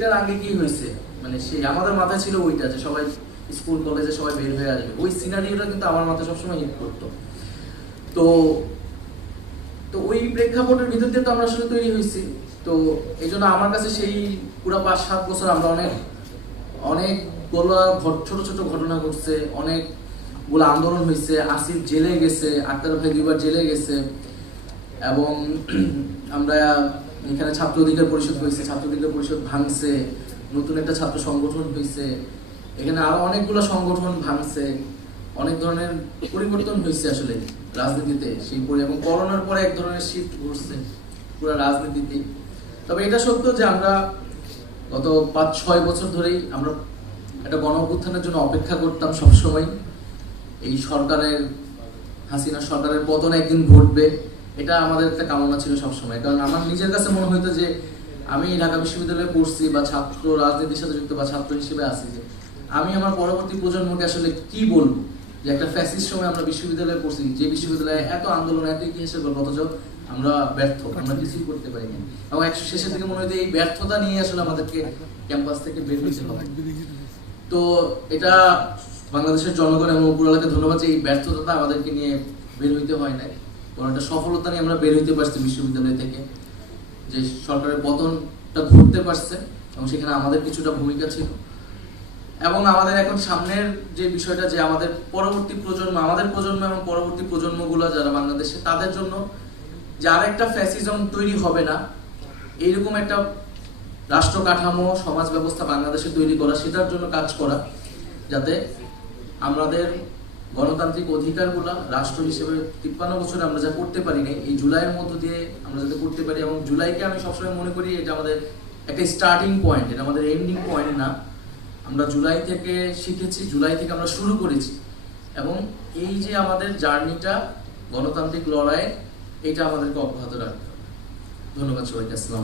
সেইটার আগে কি হয়েছে? মানে সেই আমাদের মাথায় ছিল ওইটা যে সবাই স্কুল, কলেজে সবাই বের হয়ে আসবে। ওই সিনারিওটা কিন্তু আমার মাথায় সবসময় হিট করতো। তো তো ওই প্রেক্ষাপটের ভিতর দিয়ে তো আমরা আসলে তৈরি হয়েছি। তো এই জন্য আমার কাছে সেই পুরো পাঁচ সাত বছর আমরা অনেক অনেকগুলো ঘট- ছোট ছোট ঘটনা ঘটছে অনেক অনেকগুলো আন্দোলন হয়েছে। আসিফ জেলে গেছে, আক্তার ভাই দুইবার জেলে গেছে এবং আমরা এখানে ছাত্র অধিকার পরিষদ হয়েছে, ছাত্র অধিকার পরিষদ ভাঙছে, নতুন একটা ছাত্র সংগঠন হয়েছে, এখানে আরও অনেকগুলো সংগঠন ভাঙছে, অনেক ধরনের পরিবর্তন হয়েছে আসলে রাজনীতিতে সেই পরি এবং করোনার পরে এক ধরনের শিফট ঘটছে পুরো রাজনীতিতে। তবে এটা সত্য যে আমরা গত পাঁচ, ছয় বছর ধরেই আমরা একটা গণ জন্য অপেক্ষা করতাম সবসময়। এই সরকারের, হাসিনা সরকারের পতন একদিন ঘটবে এটা আমাদের একটা কামনা ছিল সবসময়। কারণ আমার নিজের কাছে মনে হইতো যে আমি ঢাকা বিশ্ববিদ্যালয়ে পড়ছি বা ছাত্র রাজনীতির সাথে যুক্ত বা ছাত্র হিসেবে আছি যে আমি আমার পরবর্তী প্রজন্মকে আসলে কি বলব? যে একটা ফ্যাসিস্ট সময় আমরা বিশ্ববিদ্যালয়ে পড়ছি, যে বিশ্ববিদ্যালয়ে এত আন্দোলন, এত ইতিহাসের গল্প, অথচ আমরা ব্যর্থ, আমরা কিছুই করতে পারিনি। এবং এক শেষের দিকে মনে হইতো এই ব্যর্থতা নিয়ে আসলে আমাদেরকে ক্যাম্পাস থেকে বের হবে। তো এটা বাংলাদেশের জনগণ এবং উপরালাকে ধন্যবাদ যে এই ব্যর্থতা আমাদেরকে নিয়ে বের হইতে হয় নাই। বরং একটা সফলতা নিয়ে আমরা বের হইতে পারছি বিশ্ববিদ্যালয় থেকে। যে সরকারের পতনটা ঘটতে পারছে এবং সেখানে আমাদের কিছুটা ভূমিকা ছিল। এবং আমাদের এখন সামনের যে বিষয়টা যে আমাদের পরবর্তী প্রজন্ম, আমাদের প্রজন্ম এবং পরবর্তী প্রজন্মগুলো যারা বাংলাদেশে, তাদের জন্য যে আরেকটা ফ্যাসিজম তৈরি হবে না, এইরকম একটা রাষ্ট্র কাঠামো, সমাজ ব্যবস্থা বাংলাদেশে তৈরি করা, সেটার জন্য কাজ করা, যাতে আমাদের গণতান্ত্রিক অধিকারগুলা রাষ্ট্র হিসেবে তিপ্পান্ন বছরে আমরা যা করতে পারি নাই, এই জুলাইয়ের মধ্য দিয়ে আমরা যাতে করতে পারি এবং জুলাইকে আমি সবসময় মনে করি এটা আমাদের একটা স্টার্টিং পয়েন্ট এটা আমাদের এন্ডিং পয়েন্ট না। আমরা জুলাই থেকে শিখেছি, জুলাই থেকে আমরা শুরু করেছি। এবং এই যে আমাদের জার্নিটা, গণতান্ত্রিক লড়াই এটা আমাদেরকে অব্যাহত রাখতে হবে। ধন্যবাদ সবাইকে, আসসালাম